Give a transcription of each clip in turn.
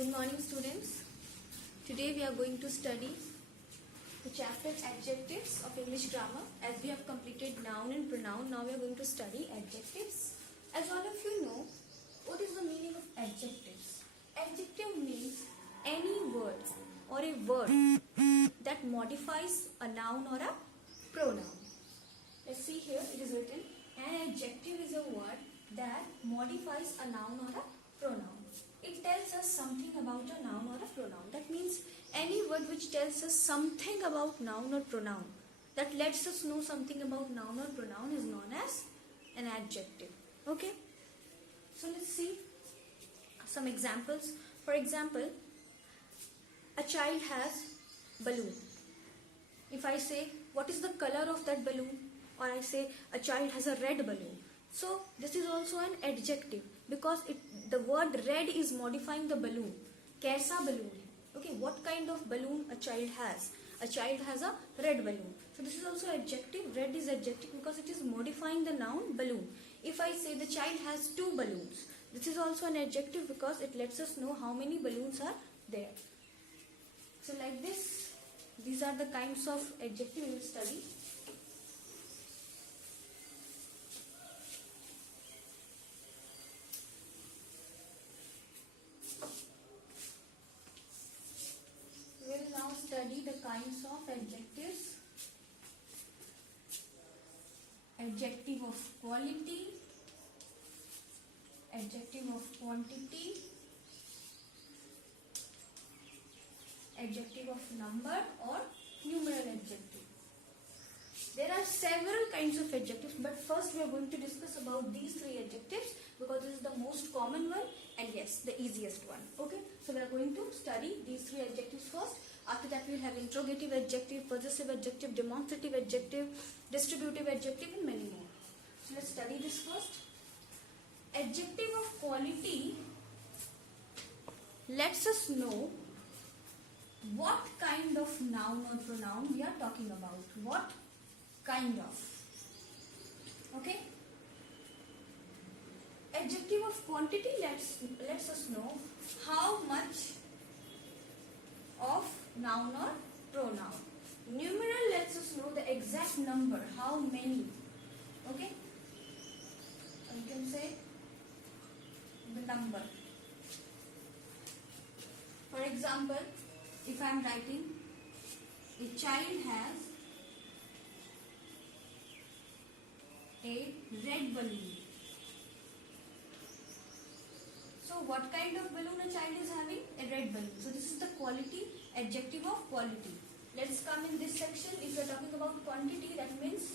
Good morning, students. Today we are going to study the chapter Adjectives of English Grammar. As we have completed noun and pronoun, now we are going to study adjectives. As all of you know, what is the meaning of adjectives? Adjective means any word or a word that modifies a noun or a pronoun. Let's see here, it is written, an adjective is a word that modifies a noun or a pronoun. It tells us something about a noun or a pronoun. That means any word which tells us something about noun or pronoun, that lets us know something about noun or pronoun, is known as an adjective. Okay? So let's see some examples. For example, a child has balloon. If I say, what is the color of that balloon? Or I say, a child has a red balloon. So this is also an adjective because the word red is modifying the balloon. Kaisa balloon? Okay, what kind of balloon a child has? A child has a red balloon. So this is also adjective. Red is adjective because it is modifying the noun balloon. If I say the child has two balloons, this is also an adjective because it lets us know how many balloons are there. So like this, these are the kinds of adjective we will study. We will now study the kinds of adjectives. Adjective of quality, adjective of quantity, adjective of number or numeral adjective. There are several kinds of adjectives, but first we are going to discuss about these three adjectives because this is the most common one and yes, the easiest one. Okay, so we are going to study these three adjectives first. After that we will have interrogative adjective, possessive adjective, demonstrative adjective, distributive adjective and many more. So let's study this first. Adjective of quality lets us know what kind of noun or pronoun we are talking about. What kind of. Okay. Adjective of quantity lets us know how much of noun or pronoun. Numeral lets us know the exact number, how many. Okay. You can say the number. For example, if I am writing, a child has a red balloon. So what kind of balloon a child is having? A red balloon. So this is the quality, adjective of quality. Let's come in this section. If we are talking about quantity, that means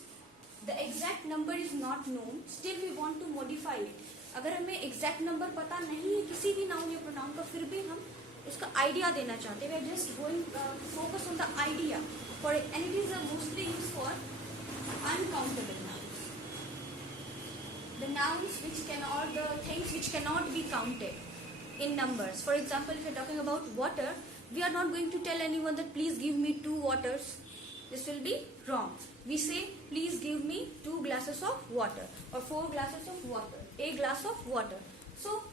the exact number is not known. Still we want to modify it. अगर हमें exact number पता नहीं है किसी भी noun या pronoun का, फिर भी हम उसका idea देना चाहते हैं. We are just going focus on the idea. And it is mostly used for uncountable nouns. The nouns which cannot, the things which cannot be counted in numbers. For example, if you are talking about water, we are not going to tell anyone that please give me 2 waters. This will be wrong. We say please give me 2 glasses of water or 4 glasses of water, a glass of water. So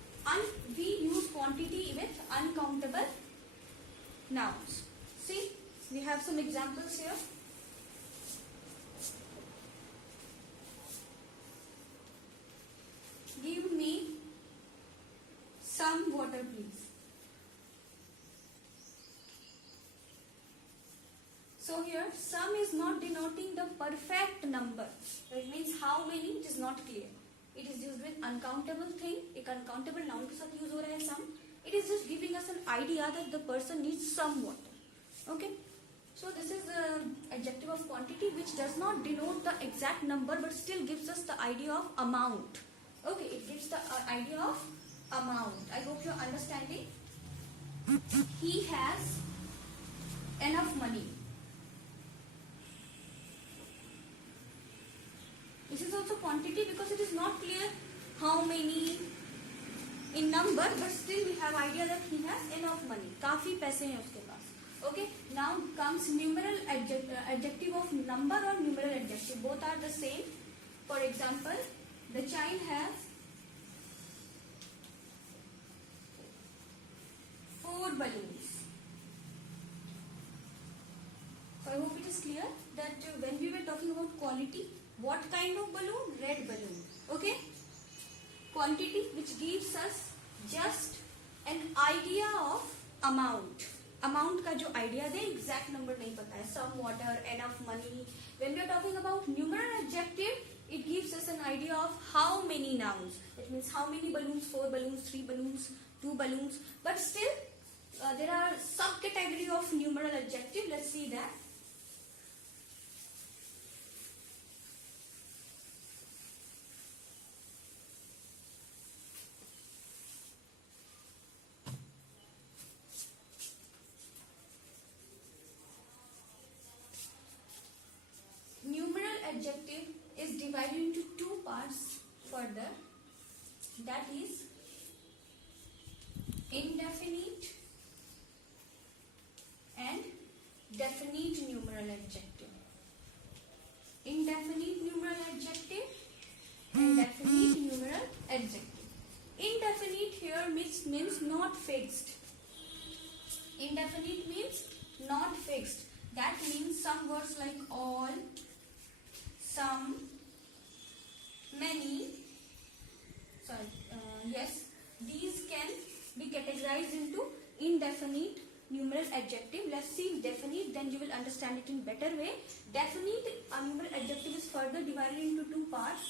we use quantity with uncountable nouns. See, we have some examples here. Give me some water, please. So here, some is not denoting the perfect number. It means how many, it is not clear. It is used with uncountable thing. एक uncountable noun के साथ use हो रहा है some. It is just giving us an idea that the person needs some water. Okay. So this is the adjective of quantity which does not denote the exact number but still gives us the idea of amount. Okay, it gives the idea of amount. I hope you are understanding. He has enough money. This is also quantity because it is not clear how many in number, but still we have idea that he has enough money. काफी पैसे हैं उसके पास. Okay. Now comes numeral adjective of number or numeral adjective. Both are the same. For example, the child has 4 balloons. So I hope it is clear that when we were talking about quality, what kind of balloon? Red balloon. Okay. Quantity, which gives us just an idea of amount. Amount का जो idea दे, exact number नहीं पता है. Some water, enough money. When we are talking about numeral adjective, it gives us an idea of how many nouns. It means how many balloons, 4 balloons, 3 balloons, 2 balloons. But still, there are subcategory of numeral adjective. Let's see that. Numeral adjective is divided into two parts further. That is indefinite and definite numeral adjective. Indefinite numeral adjective and definite numeral adjective. Indefinite here means not fixed. Indefinite means not fixed. That means some words like all, some, many, these can be categorized into indefinite numeral adjective. Let's see definite, then you will understand it in better way. Definite numeral adjective is further divided into two parts,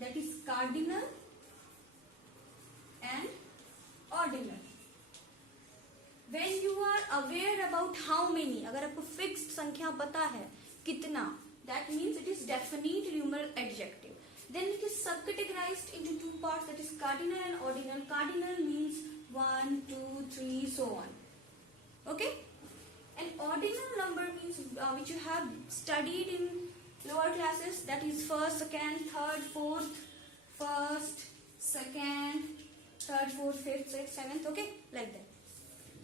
that is cardinal and ordinal. When you are aware about how many, अगर आपको fixed संख्या पता है कितना, that means it is definite numeral adjective. Then it is subcategorized into two parts, that is cardinal and ordinal. Cardinal means 1, 2, 3, so on. Okay? And ordinal number means which you have studied in lower classes, that is first, second, third, fourth, first, second, third, fourth, fifth, sixth, seventh. Okay? Like that.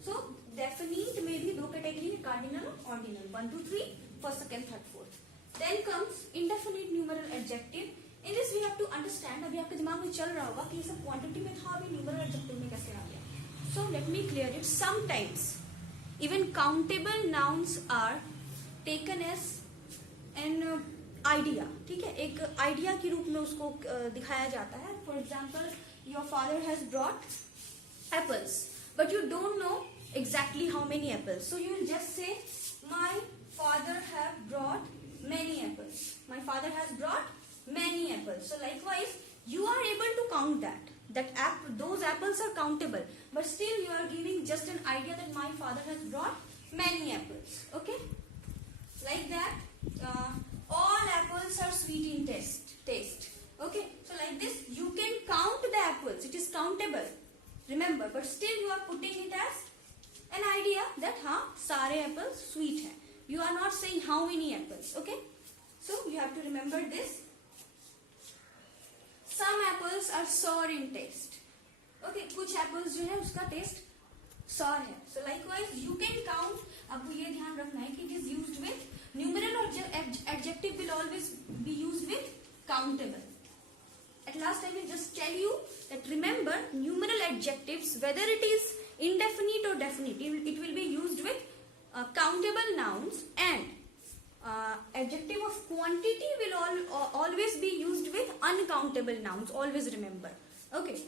So definite में भी दो category है, cardinal और ordinal. 1, 2, 3, first, second, third, fourth. Then comes indefinite numeral adjective. In this we have to understand, अभी आपके दिमाग में चल रहा होगा कि ये सब quantity में था, अभी numeral adjective में कैसे आ गया. So let me clear it. Sometimes even countable nouns are taken as an idea. ठीक है, एक idea के रूप में उसको दिखाया जाता है. For example, your father has brought apples, but you don't know exactly how many apples. So you will just say, my father have brought many apples. My father has brought many apples. So likewise, you are able to count that. Those apples are countable. But still you are giving just an idea that my father has brought many apples. Okay? Like that, all apples are sweet in taste. Okay? So like this, you can count the apples. It is countable. Remember, but still you are putting it as an idea that सारे apples sweet हैं. You are not saying how many apples. Okay? So you have to remember this. Some apples are sour in taste. Okay, कुछ apples जो है उसका taste sour है. So likewise you can count. आपको ये ध्यान रखना है कि it is used with numeral or adjective will always be used with countable. At last I will just tell you that remember numeral adjectives, whether it is indefinite or definite, it will be used with countable nouns, and adjective of quantity will always be used with uncountable nouns. Always remember. Okay.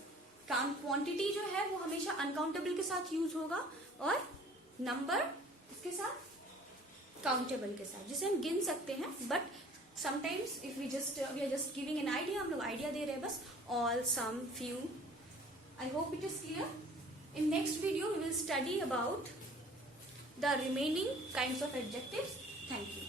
Quantity जो है वो हमेशा uncountable के साथ use होगा और number इसके साथ countable के साथ, जिसे हम गिन सकते हैं. But sometimes if we are just giving an idea, हम लोग idea दे रहे हैं बस. All, some, few. I hope it is clear. In next video we will study about the remaining kinds of adjectives. Thank you.